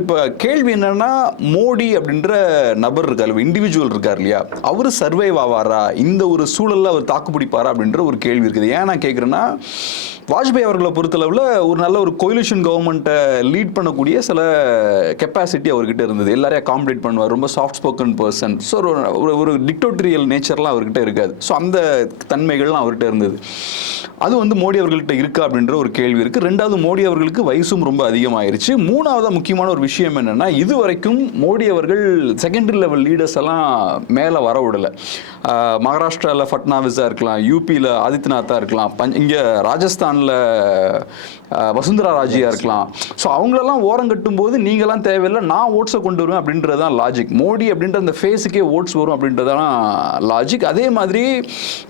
இப்போ கேள்வி என்னன்னா, மோடி அப்படின்ற நபர் இருக்கார், இண்டிவிஜுவல் இருக்கார் இல்லையா, அவர் சர்வைவ் ஆவாரா, இந்த ஒரு சூழலில் அவர் தாக்கு பிடிப்பாரா அப்படின்ற ஒரு கேள்வி இருக்குது. ஏன் நான் கேட்குறேன்னா, வாஜ்பாய் அவர்களை பொறுத்தளவில் ஒரு நல்ல ஒரு கோலிஷன் கவர்மெண்ட்டை லீட் பண்ணக்கூடிய சில கெப்பாசிட்டி அவர்கிட்ட இருந்தது. எல்லாரையும் அகாமடேட் பண்ணுவார், ரொம்ப சாஃப்ட் ஸ்போக்கன் பர்சன். ஸோ ஒரு டிக்டோட்டரியல் நேச்சர்லாம் அவர்கிட்ட இருக்காது. ஸோ அந்த தன்மைகள்லாம் அவர்கிட்ட இருந்தது. அது வந்து மோடி அவர்கள்ட்ட இருக்கா அப்படின்ற ஒரு கேள்வி இருக்குது. ரெண்டாவது, மோடி அவர்களுக்கு வயசும் ரொம்ப அதிகமாயிருச்சு. மூணாவது முக்கியமான ஒரு விஷயம் என்னன்னா, இது வரைக்கும் மோடி அவர்கள் செகண்டரி லெவல் லீடர்ஸ் எல்லாம் மேலே வர விடலை. மகாராஷ்டிராவில் ஃபட்னாவிஸாக இருக்கலாம், யூபியில் ஆதித்யநாத்தாக இருக்கலாம், இங்கே ராஜஸ்தானில் வசுந்தரா ராஜியா இருக்கலாம். ஸோ அவங்களெல்லாம் ஓரம் கட்டும் போது நீங்களாம் தேவையில்லை, நான் ஓட்ஸை கொண்டு வருவேன் அப்படின்றது தான் லாஜிக். மோடி அப்படின்ற அந்த ஃபேஸுக்கே ஓட்ஸ் வரும் அப்படின்றதான் லாஜிக். அதே மாதிரி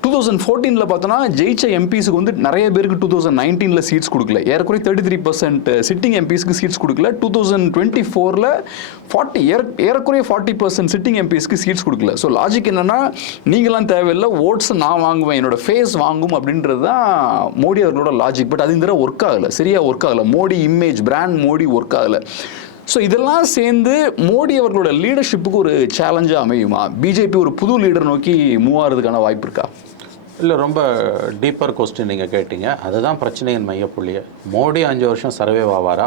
2014 பார்த்தோன்னா ஜெயிச்ச எம்பிஸுக்கு வந்து நிறைய பேருக்கு 2019 சீட்ஸ் கொடுக்கல. ஏறக்குறைய 33% சிட்டிங் எம்பிஸ்க்கு சீட்ஸ் கொடுக்கல. 2024 ஏறக்குறைய 40% சிட்டிங் எம்பிஸ்க்கு சீட்ஸ் கொடுக்கல. ஸோ லாஜிக் என்னன்னா, நீங்களாம் தேவையில்லை, ஓட்ஸ் நான் வாங்குவேன், என்னோட ஃபேஸ் வாங்கும் அப்படின்றது தான் மோடி அவர்களோட லாஜிக். பட் அது இந்த ஒர்க் ஆகலை, சரியா ஒர்க் ஆகலை. Modi image, brand Modi work ஆகலை. ஸோ இதெல்லாம் சேர்ந்து மோடி அவர்களோட லீடர்ஷிப்புக்கு ஒரு சேலஞ்சாக அமையுமா? பிஜேபி ஒரு புது லீடர் நோக்கி மூவ் ஆகிறதுக்கான வாய்ப்பு இருக்கா? இல்லை, ரொம்ப டீப்பர் கொஸ்டின் நீங்கள் கேட்டீங்க. அதுதான் பிரச்சனையின் மையப்புள்ளியே. மோடி 5 வருஷம் சர்வே ஆவாரா?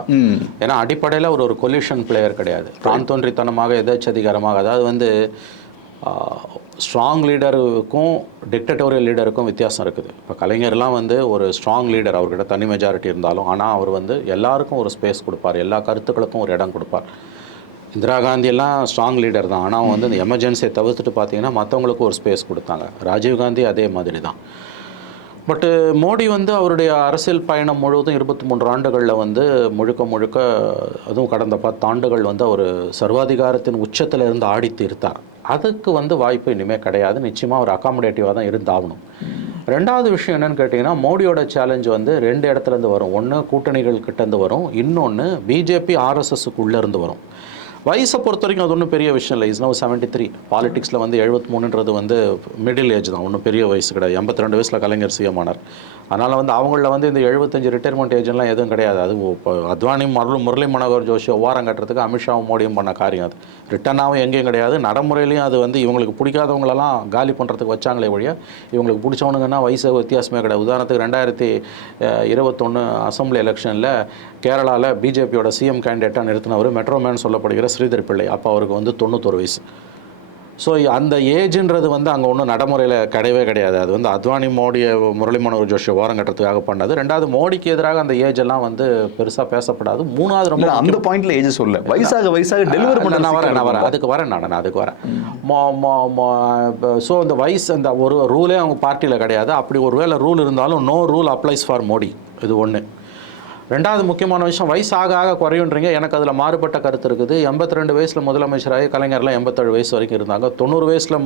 ஏன்னா அடிப்படையில் ஒரு கொலிஷன் பிளேயர் கிடையாது. தான் தோன்றித்தனமாக எதாச்சதிகாரமாக, அதாவது வந்து ஸ்ட்ராங் லீடருக்கும் டிக்டட்டோரியல் லீடருக்கும் வித்தியாசம் இருக்குது. இப்போ கலைஞர்லாம் வந்து ஒரு ஸ்ட்ராங் லீடர், அவர்கிட்ட தனி மெஜாரிட்டி இருந்தாலும், ஆனால் அவர் வந்து எல்லாருக்கும் ஒரு ஸ்பேஸ் கொடுப்பார், எல்லா கருத்துக்களுக்கும் ஒரு இடம் கொடுப்பார். இந்திரா காந்தியெல்லாம் ஸ்ட்ராங் லீடர் தான், ஆனால் வந்து இந்த எமர்ஜென்சியை தவிர்த்துட்டு பார்த்தீங்கன்னா மற்றவங்களுக்கு ஒரு ஸ்பேஸ் கொடுத்தாங்க. ராஜீவ்காந்தி அதே மாதிரி தான். பட்டு மோடி வந்து அவருடைய அரசியல் பயணம் முழுவதும் 23 ஆண்டுகளில் வந்து முழுக்க அதுவும் கடந்த 10 ஆண்டுகள் வந்து அவர் சர்வாதிகாரத்தின் உச்சத்தில் இருந்து ஆடி தீர்த்தார். அதுக்கு வந்து வாய்ப்பு இனிமேல் கிடையாது. நிச்சயமாக அவர் அகாமடேட்டிவாக தான் இருந்தாகணும். ரெண்டாவது விஷயம் என்னென்னு கேட்டிங்கன்னா, மோடியோட சேலஞ்ச் வந்து 2 இடத்துலேருந்து வரும். ஒன்று கூட்டணிகள் கிட்டேருந்து வரும், இன்னொன்று பிஜேபி ஆர்எஸ்எஸ்க்குள்ளேருந்து வரும். வயசை பொறுத்த வரைக்கும் அது ஒன்றும் பெரிய விஷயம் இல்லை. Is now 73. பாலிடிக்ஸில் வந்து 73ன்றது வந்து மிடில் ஏஜ் தான், ஒன்றும் பெரிய வயசு கிடையாது. 82 வயசில் கலைஞர் சிஎம் ஆனார். அதனால் வந்து அவங்களில் வந்து இந்த 75 ரிட்டையர்மெண்ட் ஏஜென்ட்லாம் எதுவும் கிடையாது. அது இப்போ அத்வானி முரளி மனோகர் ஜோஷி ஓரம் கட்டுறதுக்கு அமித்ஷாவும் மோடியும் பண்ண காரியம். அது ரிட்டனாகவும் எங்கேயும் கிடையாது. நடைமுறையிலையும் அது வந்து இவங்களுக்கு பிடிக்காதவங்களெல்லாம் காலி பண்ணுறதுக்கு வச்சாங்களே ஒழிய இவங்களுக்கு பிடிச்சவனுங்கன்னா வயசு வித்தியாசமே கிடையாது. உதாரணத்துக்கு 2021 அசம்பிளி எலெக்ஷனில் கேரளாவில் பிஜேபியோட சிஎம் கேண்டிடேட்டாக நிறுத்தினவர் மெட்ரோமேன் சொல்லப்படுகிற ஸ்ரீதர் பிள்ளை. அப்போ அவருக்கு வந்து 91 வயசு. ஸோ அந்த ஏஜ்ன்றது வந்து அங்கே ஒன்றும் நடைமுறையில் கிடையாது. அது வந்து அத்வானி மோடியை முரளி மனோகர் ஜோஷி ஓரம் கட்டுறதுக்காக பண்ணது. ரெண்டாவது, மோடிக்கு எதிராக அந்த ஏஜ் எல்லாம் வந்து பெருசாக பேசப்படாது. மூணாவது, ரொம்ப அந்த பாயிண்ட்ல ஏஜ் சொல்ல வயசாக டெலிவர் பண்ண நான் வரேன் அதுக்கு வரேன். ஸோ இந்த வயசு அந்த ஒரு ரூலே அவங்க பார்ட்டியில் கிடையாது. அப்படி ஒரு வேளை ரூல் இருந்தாலும் no rule applies for Modi. இது ஒன்று. ரெண்டாவது முக்கியமான விஷயம், வயசு ஆக குறையுன்றீங்க. எனக்கு அதில் மாறுபட்ட கருத்து இருக்குது. 82 வயசில் முதலமைச்சராகி கலைஞர்லாம் 87 வயசு வரைக்கும் இருந்தாங்க. 90 வயசில்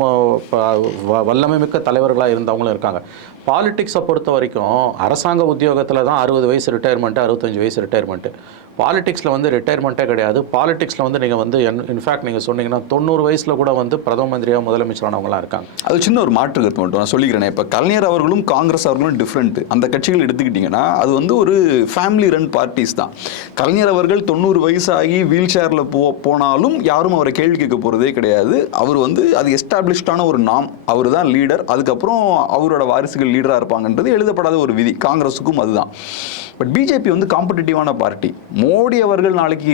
வல்லமை மிக்க தலைவர்களாக இருந்தவங்களும் இருக்காங்க. பாலிடிக்ஸை பொறுத்த வரைக்கும் அரசாங்க உத்தியோகத்தில் தான் 60 வயசு ரிட்டையர்மெண்ட்டு, 65 வயசு ரிட்டையர்மெண்ட்டு. பாலிடிக்ஸில் வந்து ரிட்டையர்மெண்ட்டே கிடையாது. பாலிடிக்ஸில் வந்து நீங்கள் வந்து இன்ஃபேக்ட் நீங்கள் சொன்னீங்கன்னா 90 வயசில் கூட வந்து பிரதம மந்திரியாக முதலமைச்சரானவங்களாம் இருக்காங்க. அது சின்ன ஒரு மாற்று கருத்து மட்டும் நான் சொல்லிக்கிறேன். இப்போ கலைஞர் அவர்களும் காங்கிரஸ் அவர்களும் டிஃப்ரெண்ட். அந்த கட்சிகள் எடுத்துக்கிட்டிங்கன்னா அது வந்து ஒரு ஃபேமிலி ரன் பார்ட்டிஸ் தான். கலைஞர் அவர்கள் 90 வயசாகி வீல் சேரில் போனாலும் யாரும் அவரை கேள்வி கேட்க போகிறதே கிடையாது. அவர் வந்து அது எஸ்டாப்ளிஷ்டான ஒரு நாம், அவர் தான் லீடர். அதுக்கப்புறம் அவரோட வாரிசுகள் லீடராக இருப்பாங்கன்றது எழுதப்படாத ஒரு விதி. காங்கிரஸுக்கும் அதுதான். பட் பிஜேபி வந்து காம்படிட்டிவான பார்ட்டி. மோடி அவர்கள் நாளைக்கு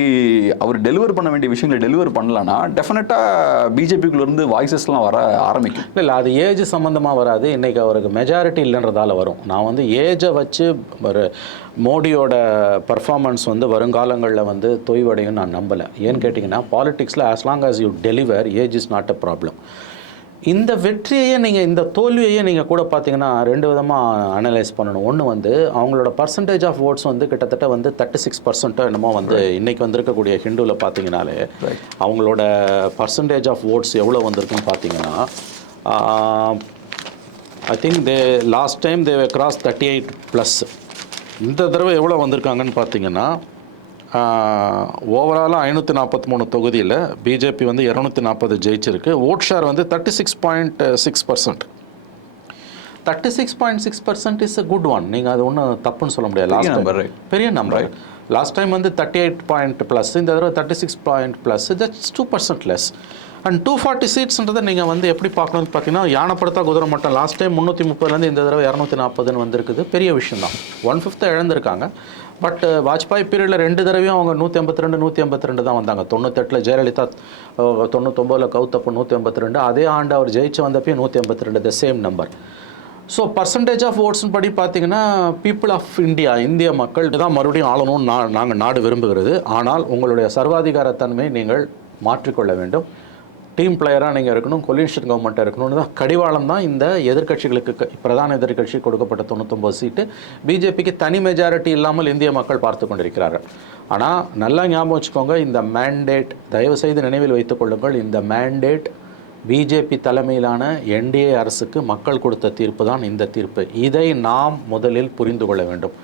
அவர் டெலிவர் பண்ண வேண்டிய விஷயங்களை டெலிவர் பண்ணலன்னா டெஃபினட்டாக பிஜேபிக்குள்ளேருந்து வாய்ஸஸ்லாம் வர ஆரம்பிக்கும். இல்லை, அது ஏஜ் சம்மந்தமாக வராது. இன்றைக்கி அவருக்கு மெஜாரிட்டி இல்லைன்றதால வரும். நான் வந்து ஏஜை வச்சு ஒரு மோடியோட பர்ஃபார்மன்ஸ் வந்து வருங்காலங்களில் வந்து தொய்வடையும் நான் நம்பலை. ஏன்னு கேட்டிங்கன்னா, பாலிடிக்ஸில் as long as you deliver, age is not a problem. இந்த வெற்றியையே நீங்கள், இந்த தோல்வியையே நீங்கள் கூட பார்த்தீங்கன்னா 2 விதமாக அனலைஸ் பண்ணணும். ஒன்று வந்து அவங்களோட பர்சன்டேஜ் ஆஃப் ஓட்ஸ் வந்து கிட்டத்தட்ட வந்து 36% என்னமோ வந்து இன்றைக்கி வந்திருக்கக்கூடிய ஹிந்துவில் பார்த்தீங்கன்னாலே அவங்களோட பர்சன்டேஜ் ஆஃப் ஓட்ஸ் எவ்வளோ வந்திருக்குன்னு பார்த்தீங்கன்னா, I think last time they cross 38+. இந்த தடவை எவ்வளோ வந்திருக்காங்கன்னு பார்த்தீங்கன்னா, ஓவராலாக 543 தொகுதியில் பிஜேபி வந்து 240 ஜெயிச்சிருக்கு. ஓட் ஷேர் வந்து 36.6%. 36.6% இஸ் அ குட் ஒன். நீங்கள் அது ஒன்றும் தப்புன்னு சொல்ல முடியாது. பெரிய நம்பர். லாஸ்ட் டைம் வந்து 38 பாயிண்ட் ப்ளஸ், இந்த தடவை 36 point plus, just 2% less. And 240 சீட்ஸ்ன்றதை நீங்கள் வந்து எப்படி பார்க்கணும்னு பார்த்தீங்கன்னா, யானைப்படுத்தா குதிரை மட்டும் லாஸ்ட் டைம் 330லேருந்து இந்த தடவை 240ன்னு வந்திருக்குது. பெரிய விஷயம் தான். 1/5 இழந்திருக்காங்க. பட் வாஜ்பாய் பீரியடில் 2 தடவையும் அவங்க 152 தான் வந்தாங்க. 98 ஜெயலலிதா, 99 கௌத்தப்ப 182, அதே ஆண்டு அவர் ஜெயிச்சு வந்தப்போ 182, the same number. So percentage of ஓட்ஸ்னு படி பார்த்தீங்கன்னா, பீப்புள் ஆஃப் இந்தியா, இந்திய மக்கள் தான் மறுபடியும் ஆளணும்னு நாங்கள் நாடு விரும்புகிறது. ஆனால் உங்களுடைய சர்வாதிகாரத்தன்மை நீங்கள் மாற்றிக்கொள்ள வேண்டும். டீம் பிளேயராக நீங்கள் இருக்கணும், கொலிஷன் கவர்மெண்ட்டாக இருக்கணும்னு தான் கடிவாளம் தான் இந்த எதிர்க்கட்சிகளுக்கு, பிரதான எதிர்க்கட்சி கொடுக்கப்பட்ட 99 சீட்டு. பிஜேபிக்கு தனி மெஜாரிட்டி இல்லாமல் இந்திய மக்கள் பார்த்து கொண்டிருக்கிறார்கள். ஆனால் நல்லா ஞாபகம் வச்சுக்கோங்க, இந்த மேண்டேட் தயவுசெய்து நினைவில் வைத்துக் கொள்ளுங்கள், இந்த மேண்டேட் பிஜேபி தலைமையிலான என்டிஏ அரசுக்கு மக்கள் கொடுத்த தீர்ப்பு தான் இந்த தீர்ப்பு. இதை நாம் முதலில் புரிந்து கொள்ள வேண்டும்.